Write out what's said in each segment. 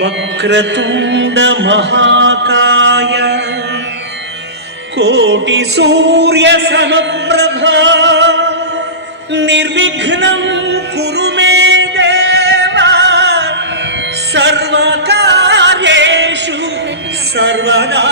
వక్రతుండ మహాకాయ కోటి సూర్య సమప్రభా నిర్విఘ్నం కురు మే దేవా సర్వకార్యేషు సర్వదా.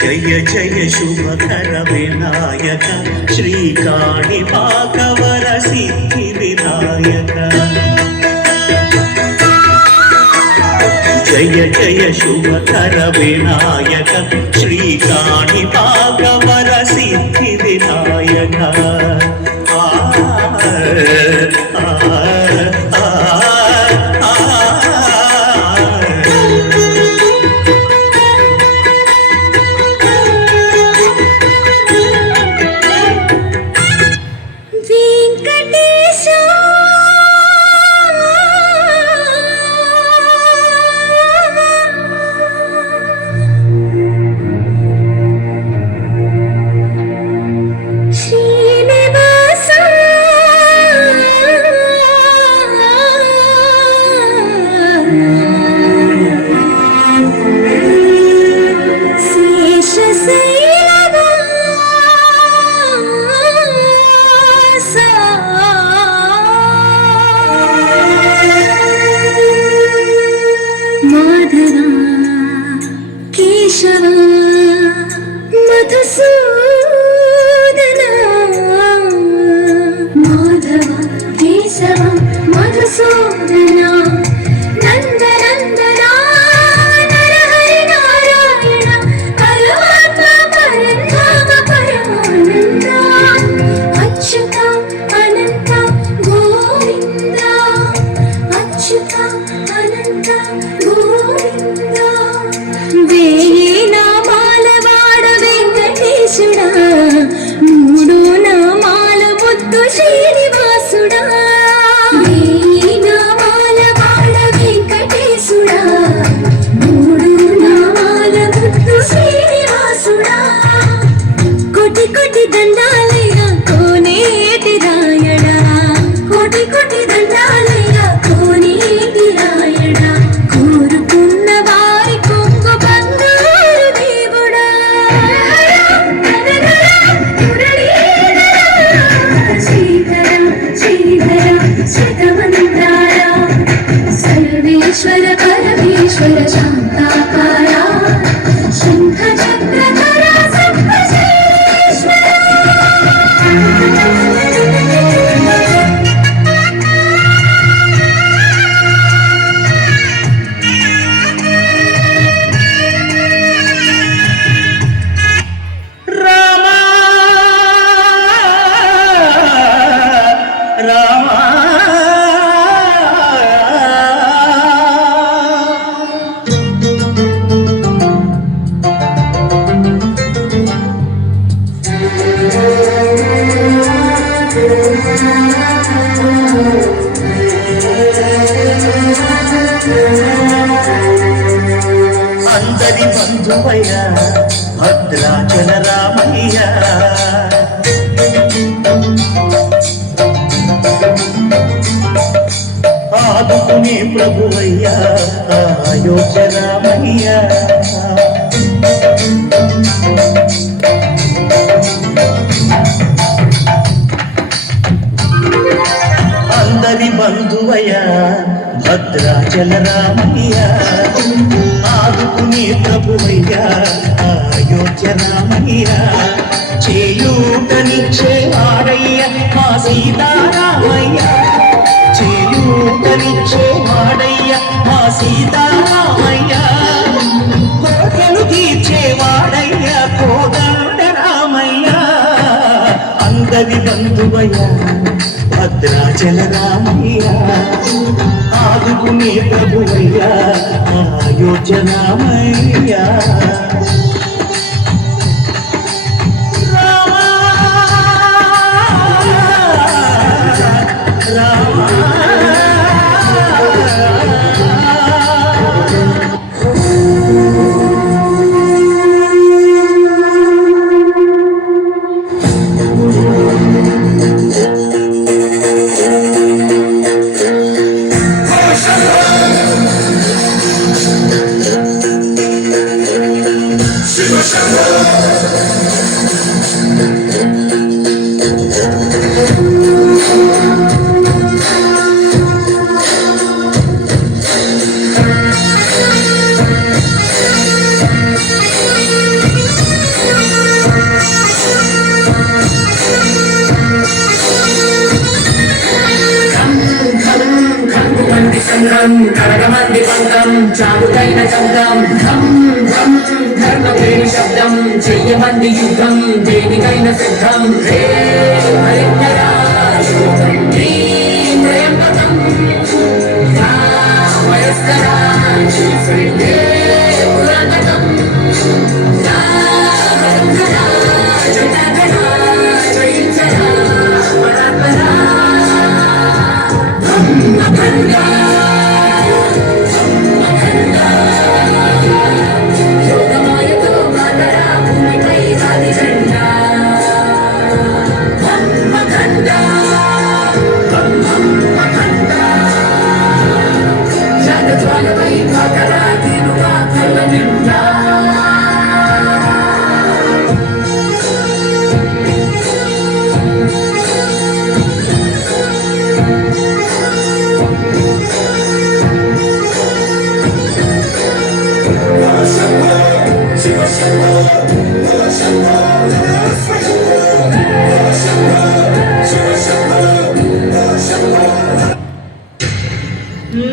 జయ జయ శుభకర వినాయక శ్రీకాణిపాకవర సిద్ధి వినాయక. జయ జయ శుభకర వినాయక శ్రీకాణిపాకవర సిద్ధి వినాయక. అందరి బంధువయ్య భద్రాచల రామయ్య, ఆదుకునే ప్రభువయ్య అయోధ్య రామయ్య. అందరి బంధువయ్య భద్రాచల రామయ్య, ఆదుకునే ప్రభువయ్య అయోధ్య రామయ్య. చేయూతనిచ్చే వాడయ్య మా సీతారామయ్య, చేయూతనిచ్చే వాడయ్య మా సీతారామయ్య. కోటలు తీర్చే వాడయ్య కోదండ రామయ్య. అందరి బంధువయ్య భద్రాచల రామయ్య, ఆదుకునే ప్రభువయ్య అయోధ్య రామయ్య. సంఘం కడగమంది పంతం చావుకైన చందం ధం ధం ధర్మవేణి శబ్దం చెయ్యమంది యుద్ధం దేనికైన సిద్ధం రే హరిహరా త్రయంబకం వయస్కరా పురాతకం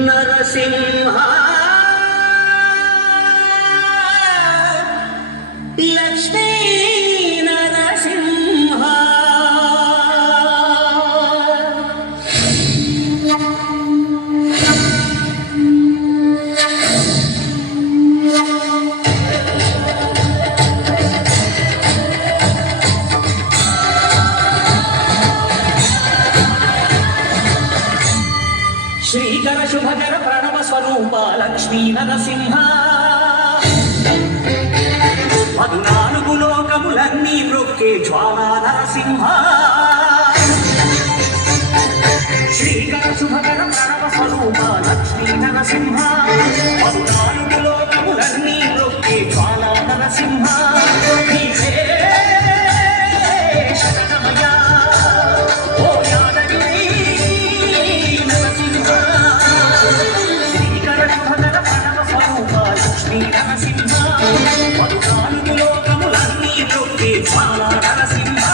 నరసింహ లక్ష్మీ నరసింహ శ్రీకర శుభకర ప్రణవ స్వరూప లక్ష్మీ నరసింహ 14 లోకములన్నీ మ్రొక్కే జ్వాలా నరసింహ శ్రీకర శుభకర ప్రణవ స్వరూప లక్ష్మీ నరసింహ 14 లోకములన్నీ మ్రొక్కే జ్వాలా నరసింహ నీవే శరణమయ్య ఓ యాదగిరి నరసింహ శ్రీకర శుభకర ప్రణవ స్వరూప లక్ష్మీ నరసింహ 14 లోకములన్నీ మ్రొక్కే జ్వాలా నరసింహ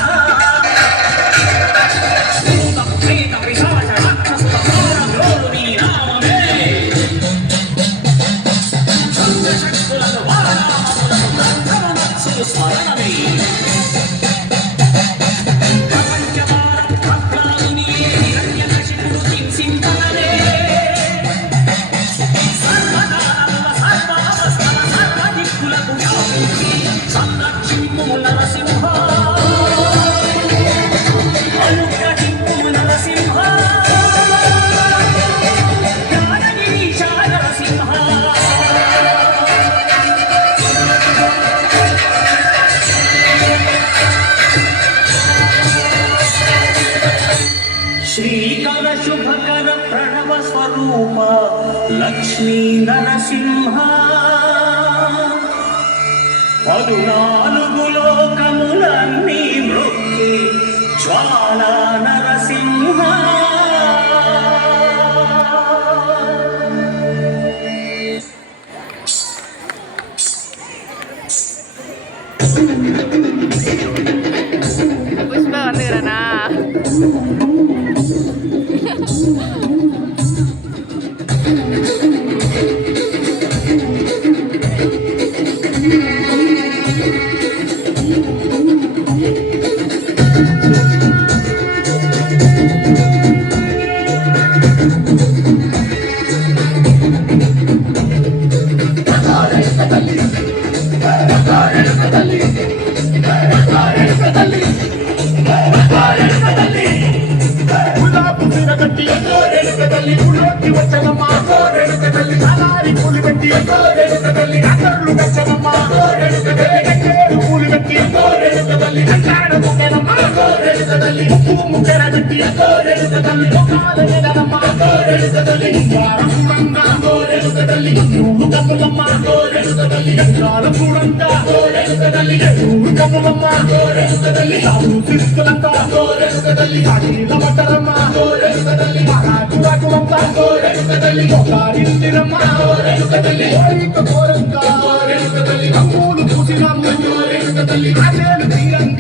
శ్రీకర శుభకర ప్రణవ స్వరూప లక్ష్మీ నరసింహ 14 లోకములన్నీ మ్రొక్కే జ్వాలా నరసింహ புஷ்ப வந்துக்கிறேனா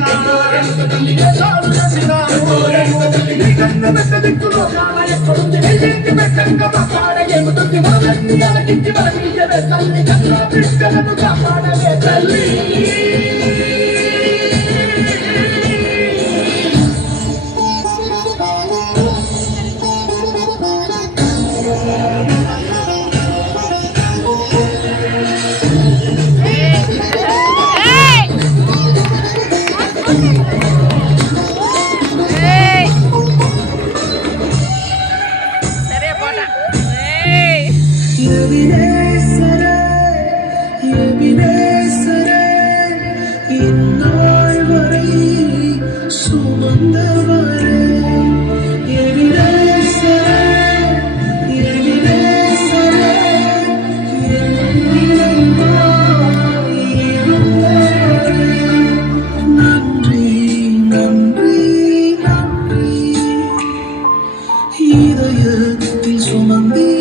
Thank you. దేశాలు చేసినావు నీ కన్ను మెట్ట దిక్కులో కాల ఎక్కడుంది నీటి మెట్టంగా మాట్లాడేముతుంది వాళ్ళని అలకించి బలమీయవే తల్లి కన్నా బిడ్డలను కాపాడవే తల్లి இதயத்தில் சுமந்தே